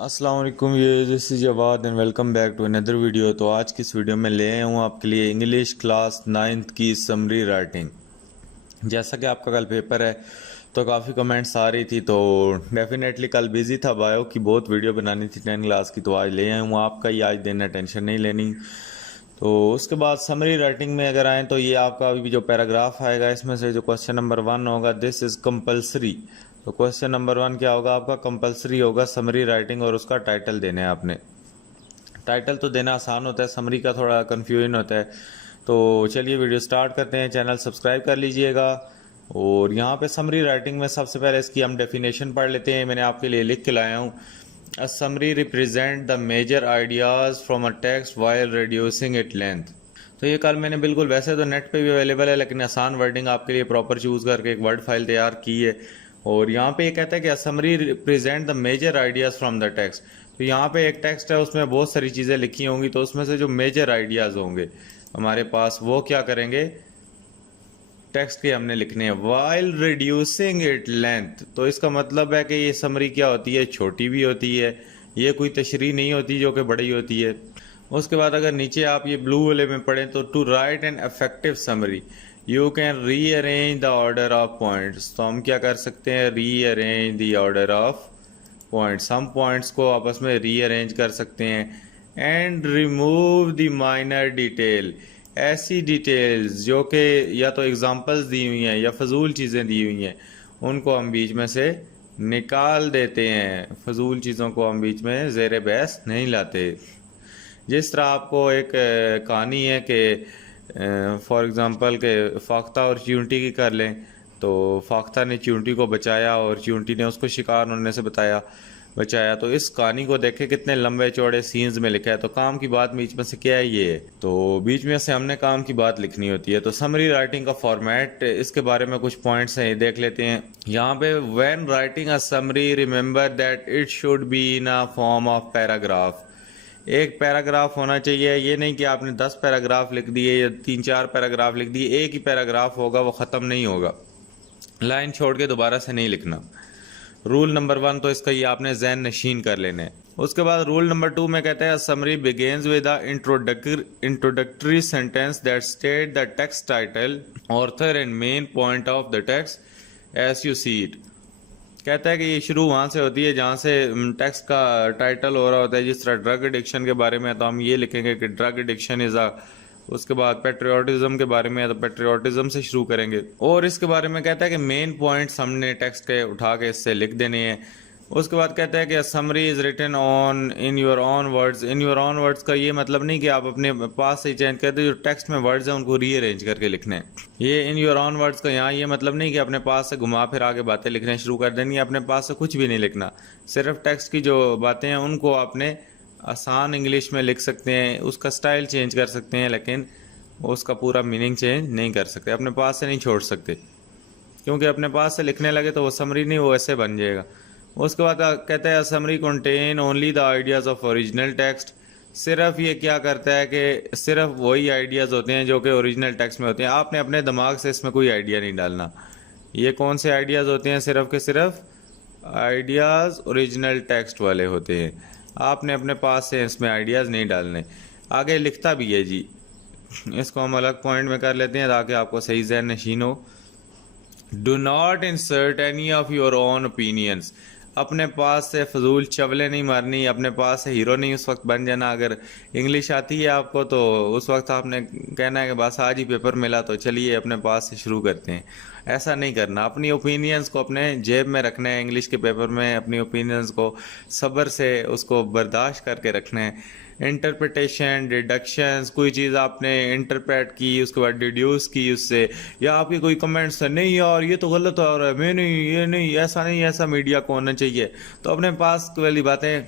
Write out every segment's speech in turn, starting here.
अस्सलाम वालेकुम, ये this is Jawad and welcome back to another video. तो आज की इस वीडियो में ले आया हूँ आपके लिए इंग्लिश क्लास 9th की समरी राइटिंग। जैसा कि आपका कल पेपर है तो काफ़ी कमेंट्स आ रही थी, तो डेफिनेटली कल बिज़ी था, बायो की बहुत वीडियो बनानी थी 10 क्लास की, तो आज ले आया हूँ आपका ही आज देना, टेंशन नहीं लेनी। तो उसके बाद समरी राइटिंग में अगर आएँ तो ये आपका अभी जो पैराग्राफ आएगा इसमें से जो क्वेश्चन नंबर 1 होगा, दिस इज़ कंपलसरी। तो क्वेश्चन नंबर 1 क्या होगा आपका? कंपलसरी होगा समरी राइटिंग, और उसका टाइटल देना है आपने। टाइटल तो देना आसान होता है, समरी का थोड़ा कन्फ्यूजन होता है। तो चलिए वीडियो स्टार्ट करते हैं। चैनल सब्सक्राइब कर लीजिएगा। और यहाँ पे समरी राइटिंग में सबसे पहले इसकी हम डेफिनेशन पढ़ लेते हैं। मैंने आपके लिए लिख के लाया हूँ, a summary represent the major ideas from a text while reducing it length. तो ये कल मैंने बिल्कुल, वैसे तो नेट पे भी अवेलेबल है, लेकिन आसान वर्डिंग आपके लिए प्रॉपर चूज़ करके एक वर्ड फाइल तैयार की है। और यहाँ पे ये कहता है कि summary represent the major ideas from the text. तो यहाँ पे एक टेक्स्ट है, उसमें बहुत सारी चीज़ें लिखी होंगी, तो उसमें से जो मेजर आइडियाज़ होंगे हमारे पास, वो क्या करेंगे, टेक्स्ट के हमने लिखने हैं। वाइल रिड्यूसिंग इट लेंथ, तो इसका मतलब है कि ये समरी क्या होती है, छोटी भी होती है, ये कोई तशरीह नहीं होती जो कि बड़ी होती है। उसके बाद अगर नीचे आप ये ब्लू वाले में पढ़ें तो to write an effective summary you can rearrange the order of points. तो हम क्या कर सकते हैं, rearrange the order of points. हम पॉइंट्स को आपस में रीअरेंज कर सकते हैं। And remove the minor detail, ऐसी डिटेल्स जो कि या तो एग्जांपल्स दी हुई हैं या फजूल चीज़ें दी हुई हैं, उनको हम बीच में से निकाल देते हैं। फजूल चीज़ों को हम बीच में ज़ेर बहस नहीं लाते। जिस तरह आपको एक कहानी है कि फॉर एग्ज़ाम्पल के फाख्ता और चींटी की कर लें, तो फाख्ता ने चींटी को बचाया और चींटी ने उसको शिकार होने से बचाया। तो इस कहानी को देखे कितने लंबे चौड़े सीन्स में लिखा है। तो काम की बात बीच में से क्या है, ये है। तो बीच में से हमने काम की बात लिखनी होती है। तो समरी राइटिंग का फॉर्मेट, इसके बारे में कुछ पॉइंट्स हैं, ये देख लेते हैं। यहाँ पे when writing a summary remember that it should be in a form of paragraph. एक पैराग्राफ होना चाहिए, ये नहीं कि आपने 10 पैराग्राफ लिख दिए या 3-4 पैराग्राफ लिख दिए। एक ही पैराग्राफ होगा, वो ख़त्म नहीं होगा, लाइन छोड़ के दोबारा से नहीं लिखना। रूल नंबर 1 तो इसका ये आपने जहन नशीन कर लेने हैं। उसके बाद रूल नंबर 2 में कहते हैं summary begins with a introductory sentence that state the text title, author and main point of the text as you see it. कहता है कि ये शुरू वहाँ से होती है जहाँ से टेक्स्ट का टाइटल हो रहा होता है। जिस तरह ड्रग एडिक्शन के बारे में है तो हम ये लिखेंगे कि ड्रग एडिक्शन इज़ अ। उसके बाद पेट्रियाटिज्म के बारे में है तो पेट्रियाटिज्म से शुरू करेंगे। और इसके बारे में कहता है कि मेन पॉइंट्स हमने टेक्स्ट के उठा के इससे लिख देने हैं। उसके बाद कहता है कि summary is written on in your own words. In your own words का ये मतलब नहीं कि आप अपने पास से ही चेंज करते, जो टेक्स्ट में वर्ड्स हैं उनको रीअरेंज करके लिखने हैं। ये इन योर ऑन वर्ड्स का यहाँ ये मतलब नहीं कि अपने पास से घुमा फिर आगे बातें लिखने शुरू कर देनी है। अपने पास से कुछ भी नहीं लिखना, सिर्फ टेक्स्ट की जो बातें हैं उनको आपने आसान इंग्लिश में लिख सकते हैं, उसका स्टाइल चेंज कर सकते हैं, लेकिन उसका पूरा मीनिंग चेंज नहीं कर सकते, अपने पास से नहीं छोड़ सकते। क्योंकि अपने पास से लिखने लगे तो वो समरी नहीं, वो ऐसे बन जाएगा। उसके बाद कहता है summary contain only the ideas of original text. सिर्फ ये क्या करता है कि सिर्फ वही आइडियाज़ होते हैं जो कि ओरिजिनल टेक्स्ट में होते हैं। आपने अपने दिमाग से इसमें कोई आइडिया नहीं डालना। ये कौन से आइडियाज़ होते हैं? सिर्फ के सिर्फ आइडियाज़ ओरिजिनल टेक्स्ट वाले होते हैं। आपने अपने पास से इसमें आइडियाज़ नहीं डालने। आगे लिखता भी है जी, इसको हम अलग पॉइंट में कर लेते हैं ताकि आपको सही ज़हन नशीन हो। Do not insert any of your own opinions. अपने पास से फजूल चवले नहीं मारनी, अपने पास से हीरो नहीं उस वक्त बन जाना। अगर इंग्लिश आती है आपको तो उस वक्त आपने कहना है कि बस आज ही पेपर मिला तो चलिए अपने पास से शुरू करते हैं। ऐसा नहीं करना। अपनी ओपिनियंस को अपने जेब में रखना है। इंग्लिश के पेपर में अपनी ओपिनियंस को सब्र से उसको बर्दाश्त करके रखना है। इंटरप्रिटेशन, डिडक्शंस, कोई चीज़ आपने इंटरप्रेट की, उसके बाद डिड्यूस की उससे, या आपके कोई कमेंट्स है नहीं यार ये तो गलत हो रहा है, मैं नहीं, ये नहीं, ऐसा नहीं, ऐसा मीडिया को होना चाहिए। तो अपने पास वाली बातें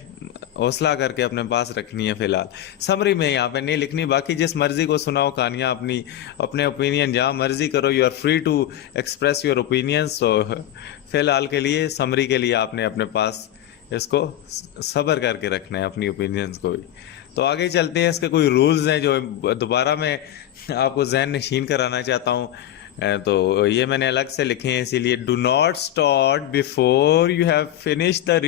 हौसला करके अपने पास रखनी है। फिलहाल समरी में यहाँ पे नहीं लिखनी। बाकी जिस मर्जी को सुनाओ कहानियाँ, अपनी अपने ओपिनियन जहाँ मर्जी करो, you are free to express your opinions. तो फिलहाल के लिए समरी के लिए आपने अपने पास इसको सब्र करके रखना है, अपनी ओपिनियंस को भी। तो आगे चलते हैं। इसके कोई रूल्स हैं जो दोबारा मैं आपको जहन नशीन कराना चाहता हूँ। तो ये मैंने अलग से लिखे हैं, इसीलिए do not start before you have finish the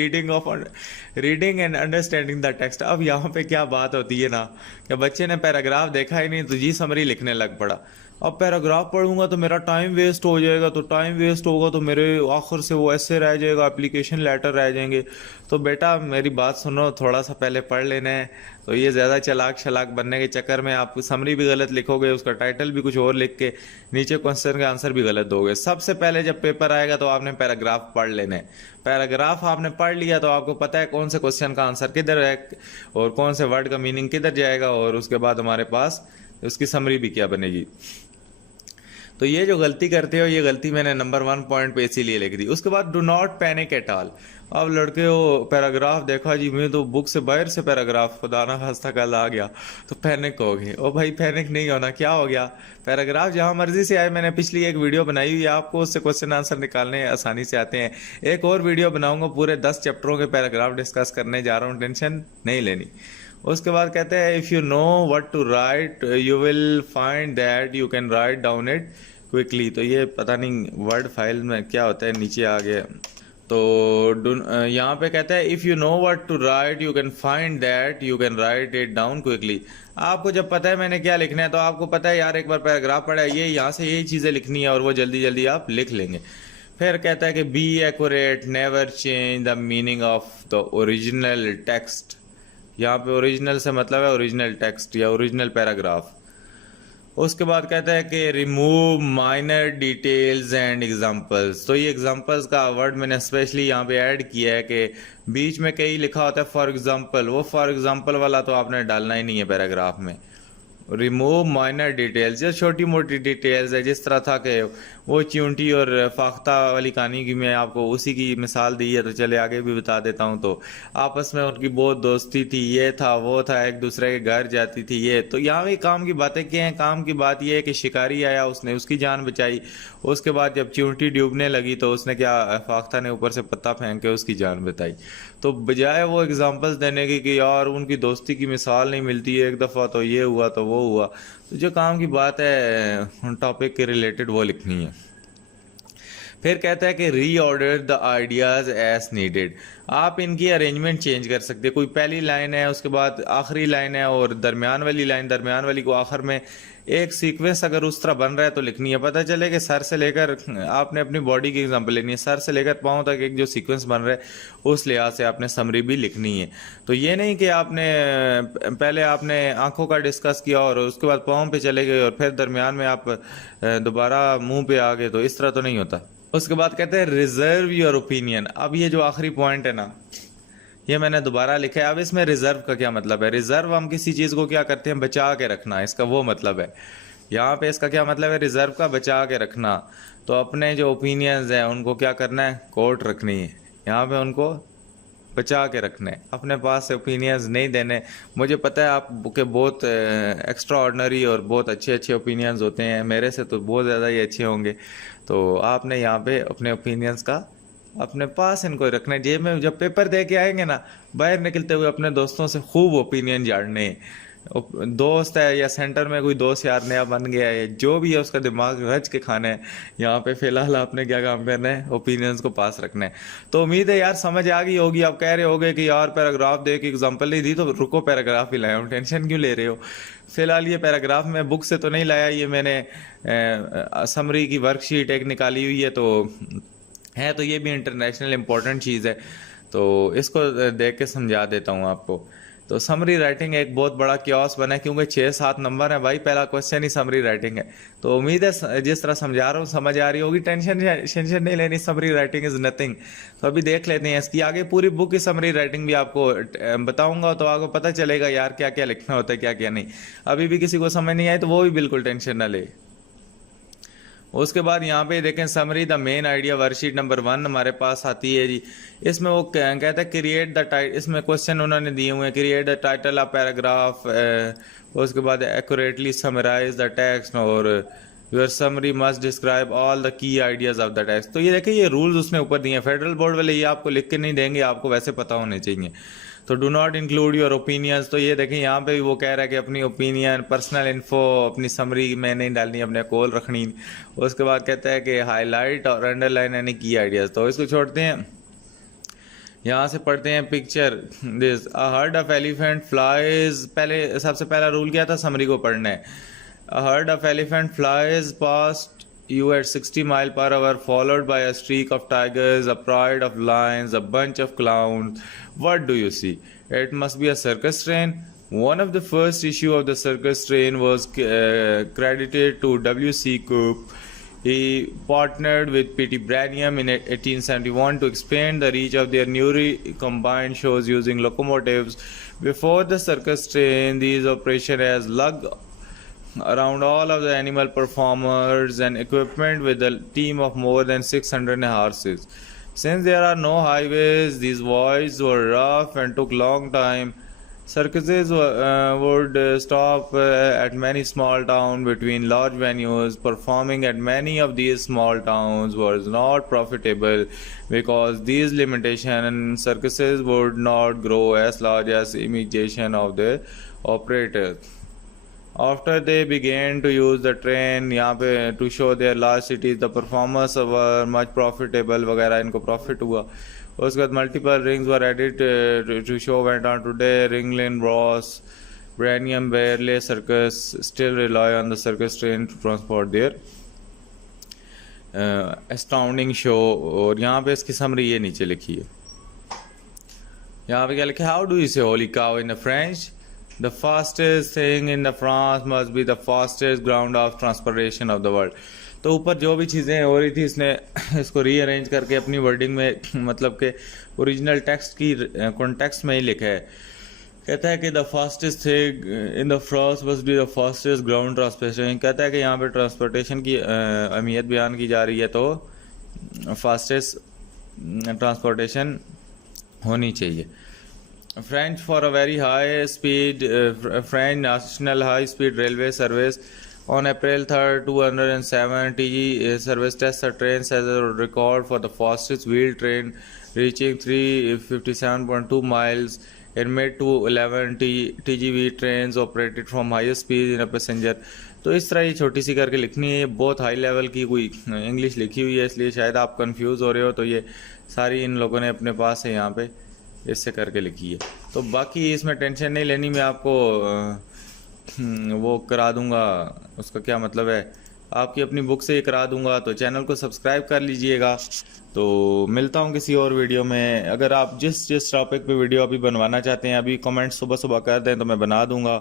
reading and understanding the text. अब यहाँ पे क्या बात होती है ना कि बच्चे ने पैराग्राफ देखा ही नहीं तो जी समरी लिखने लग पड़ा। अब पैराग्राफ पढ़ूंगा तो मेरा टाइम वेस्ट हो जाएगा, तो टाइम वेस्ट होगा तो मेरे आखिर से वो ऐसे रह जाएगा, एप्लीकेशन लेटर रह जाएंगे। तो बेटा मेरी बात सुनो, थोड़ा सा पहले पढ़ लेना है। तो ये ज़्यादा चलाक शलाक बनने के चक्कर में आप समरी भी गलत लिखोगे, उसका टाइटल भी कुछ और लिख के नीचे क्वेश्चन का आंसर भी गलत दोगे। सबसे पहले जब पेपर आएगा तो आपने पैराग्राफ पढ़ लेने। पैराग्राफ आपने पढ़ लिया तो आपको पता है कौन से क्वेश्चन का आंसर किधर है और कौन से वर्ड का मीनिंग किधर जाएगा, और उसके बाद हमारे पास उसकी समरी भी क्या बनेगी। तो ये जो गलती करते हो, ये गलती मैंने नंबर 1 पॉइंट पे इसीलिए लिख दी। उसके बाद do not panic at all. अब लड़के हो पैराग्राफ देखा जी, मैं तो बुक से बाहर से पैराग्राफ खुदाना खास्ता कल आ गया तो पैनिक हो गए। ओ भाई पैनिक नहीं होना, क्या हो गया, पैराग्राफ जहां मर्जी से आए। मैंने पिछली एक वीडियो बनाई हुई है आपको, उससे क्वेश्चन आंसर निकालने आसानी से आते हैं। एक और वीडियो बनाऊंगा, पूरे 10 चैप्टरों के पैराग्राफ डिस्कस करने जा रहा हूँ, टेंशन नहीं लेनी। उसके बाद कहते हैं if you know what to write you will find that you can write down it quickly. तो ये पता नहीं वर्ड फाइल में क्या होता है, नीचे आ गया। तो यहाँ पे कहता है if you know what to write you can find that you can write it down quickly. आपको जब पता है मैंने क्या लिखना है तो आपको पता है यार एक बार पैराग्राफ पढ़ा है, ये यहाँ से यही चीज़ें लिखनी है और वो जल्दी जल्दी आप लिख लेंगे। फिर कहता है कि be accurate, never change the meaning of the original text. यहाँ पे ओरिजिनल से मतलब है ओरिजिनल टेक्स्ट या ओरिजिनल पैराग्राफ। उसके बाद कहता है कि remove minor details and examples. तो ये एग्जांपल्स का वर्ड मैंने स्पेशली यहाँ पे ऐड किया है कि बीच में कहीं लिखा होता है फॉर एग्जांपल, वो फॉर एग्जांपल वाला तो आपने डालना ही नहीं है पैराग्राफ में। रिमूव माइनर डिटेल्स, जो छोटी मोटी डिटेल्स है, जिस तरह था कि वो चिंटी और फाख्ता वाली कहानी की मैं आपको उसी की मिसाल दी है, तो चले आगे भी बता देता हूँ। तो आपस में उनकी बहुत दोस्ती थी, ये था वो था, एक दूसरे के घर जाती थी ये। तो यहाँ भी काम की बातें क्या हैं, काम की बात ये है कि शिकारी आया, उसने उसकी जान बचाई। उसके बाद जब चिंटी डूबने लगी तो उसने क्या, फाख्ता ने ऊपर से पत्ता फेंक के उसकी जान बचाई। तो बजाय वो एग्जांपल्स देने की कि यार उनकी दोस्ती की मिसाल नहीं मिलती है, एक दफ़ा तो ये हुआ तो वो हुआ, तो जो काम की बात है टॉपिक के रिलेटेड वो लिखनी है। फिर कहता है कि reorder the ideas as needed. आप इनकी अरेंजमेंट चेंज कर सकते हैं। कोई पहली लाइन है, उसके बाद आखिरी लाइन है और दरमियान वाली लाइन, दरमियान वाली को आखिर में। एक सीक्वेंस अगर उस तरह बन रहा है तो लिखनी है। पता चले कि सर से लेकर, आपने अपनी बॉडी की एग्जांपल लेनी है, सर से लेकर पाँव तक एक जो सीक्वेंस बन रहा है उस लिहाज से आपने समरी भी लिखनी है। तो ये नहीं कि आपने पहले आपने आंखों का डिस्कस किया और उसके बाद पाँव पे चले गए और फिर दरमियान में आप दोबारा मुंह पे आ गए, तो इस तरह तो नहीं होता। उसके बाद कहते हैं रिजर्व योर ओपिनियन। अब ये जो आखिरी पॉइंट है ना, ये मैंने दोबारा लिखा है। अब इसमें रिजर्व का क्या मतलब है? रिजर्व हम किसी चीज़ को क्या करते हैं, बचा के रखना, इसका वो मतलब है। यहाँ पे इसका क्या मतलब है, रिजर्व का बचा के रखना। तो अपने जो ओपिनियंस हैं उनको क्या करना है, कोर्ट रखनी है, यहाँ पे उनको बचा के रखने, अपने पास से ओपिनियंस नहीं देने। मुझे पता है आपके बहुत एक्स्ट्रा ऑर्डनरी और बहुत अच्छे अच्छे ओपिनियंस होते हैं, मेरे से तो बहुत ज़्यादा ही अच्छे होंगे। तो आपने यहाँ पे अपने ओपिनियंस का अपने पास इनको रखना है। जेब में जब पेपर दे के आएंगे ना, बाहर निकलते हुए अपने दोस्तों से खूब ओपिनियन जानने। दोस्त है या सेंटर में कोई दोस्त यार नया बन गया है, जो भी है उसका दिमाग रच के खाना है। यहाँ पे फिलहाल आपने क्या काम करना है, ओपिनियंस को पास रखना है। तो उम्मीद है यार समझ आ गई होगी। आप कह रहे होगे कि यार पैराग्राफ दे के एग्जाम्पल नहीं दी, तो रुको पैराग्राफ ही लाया हूँ, टेंशन क्यों ले रहे हो। फिलहाल ये पैराग्राफ मैं बुक से तो नहीं लाया, ये मैंने समरी की वर्कशीट एक निकाली हुई है, तो ये भी इंटरनेशनल इम्पोर्टेंट चीज़ है, तो इसको देख के समझा देता हूँ आपको। तो समरी राइटिंग एक बहुत बड़ा क्योस बना है, क्योंकि 6-7 नंबर है भाई, पहला क्वेश्चन ही समरी राइटिंग है। तो उम्मीद है जिस तरह समझा रहा हूँ समझ आ रही होगी, टेंशन नहीं लेनी, समरी राइटिंग इज़ नथिंग। तो अभी देख लेते हैं इसकी आगे पूरी बुक की समरी राइटिंग भी आपको बताऊंगा, तो आपको पता चलेगा यार क्या क्या लिखना होता है, क्या क्या नहीं। अभी भी किसी को समझ नहीं आई तो वो भी बिल्कुल टेंशन ना ले। उसके बाद यहाँ पे देखें summary the main idea worksheet number 1 हमारे पास आती है जी। इसमें वो कहता है क्रिएट द टाइटल, इसमें क्वेश्चन उन्होंने दिए हुए हैं, create the title of paragraph, उसके बाद एक्यूरेटली समराइज द टेक्स्ट और your summary must describe all the key ideas of the text. तो ये देखिए ये रूल्स उसने ऊपर दिए हैं, फेडरल बोर्ड वाले ये आपको लिख के नहीं देंगे, आपको वैसे पता होने चाहिए। तो do not include your opinions. तो ये देखें यहाँ पे भी वो कह रहा है कि अपनी ओपिनियन, पर्सनल इन्फो, अपनी समरी में नहीं डालनी, अपने कॉल रखनी। उसके बाद कहता है कि हाईलाइट और अंडरलाइन यानी की आइडियाज़। तो इसको छोड़ते हैं, यहाँ से पढ़ते हैं picture. This a herd of elephant flies, पहले सबसे पहला रूल क्या था, समरी को पढ़ना है। A herd of elephant flies past you at 60 mile per hour, followed by a streak of tigers, a pride of lions, a bunch of clowns. What do you see? It must be a circus train. One of the first issue of the circus train was credited to W.C. Coop. He partnered with P.T. Braniam in 1871 to expand the reach of their newly combined shows using locomotives. Before the circus train, these operations as lug around all of the animal performers and equipment with a team of more than 600 horses. Since there are no highways, these voyages were rough and took long time. Circuses would stop at many small towns between large venues. Performing at many of these small towns was not profitable because these limitations. Circuses would not grow as large as imitation of the operators. After they began to use the train यहाँ पे to show their large cities, the performers were much profitable वगैरह, इनको profit हुआ। उसके बाद multiple rings were added to show went on today. Ringling Ross, Braniam, Bearley Circus still rely on the circus train to transport their astounding show। और यहाँ पे इसकी summary ये नीचे लिखी है, यहाँ पे क्या लिखा है, how do you say holy cow in the French? The fastest thing in the France must be the fastest ground of transportation of the world। तो ऊपर जो भी चीज़ें हो रही थी इसने इसको रीअरेंज करके अपनी वर्डिंग में मतलब के ओरिजिनल टेक्स्ट की कॉन्टेक्स्ट में ही लिखा है। कहता है कि the fastest thing in the France must be the fastest ground transportation. कहता है कि यहाँ पे ट्रांसपोर्टेशन की अहमियत बयान की जा रही है, तो फास्टेस्ट ट्रांसपोर्टेशन होनी चाहिए। French for a very high speed French National High Speed Railway Service on April 3rd 2007 TG service tests a train as a record for the fastest wheel train reaching 357.2 miles in mid to 11 TGV trains operated from highest speed in a passenger। तो इस तरह ये छोटी सी करके लिखनी है, ये बहुत हाई लेवल की कोई इंग्लिश लिखी हुई है, इसलिए शायद आप कंफ्यूज हो रहे हो। तो ये सारी इन लोगों ने अपने पास है यहाँ पे इससे करके लिखी है। तो बाकी इसमें टेंशन नहीं लेनी, मैं आपको वो करा दूंगा, उसका क्या मतलब है, आपकी अपनी बुक से ही करा दूंगा। तो चैनल को सब्सक्राइब कर लीजिएगा। तो मिलता हूँ किसी और वीडियो में। अगर आप जिस टॉपिक पे वीडियो अभी बनवाना चाहते हैं, अभी कमेंट सुबह सुबह कर दें तो मैं बना दूंगा,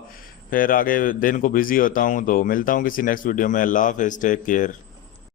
फिर आगे दिन को बिजी होता हूँ। तो मिलता हूँ किसी नेक्स्ट वीडियो में। अल्लाह हाफ़िज़, टेक केयर।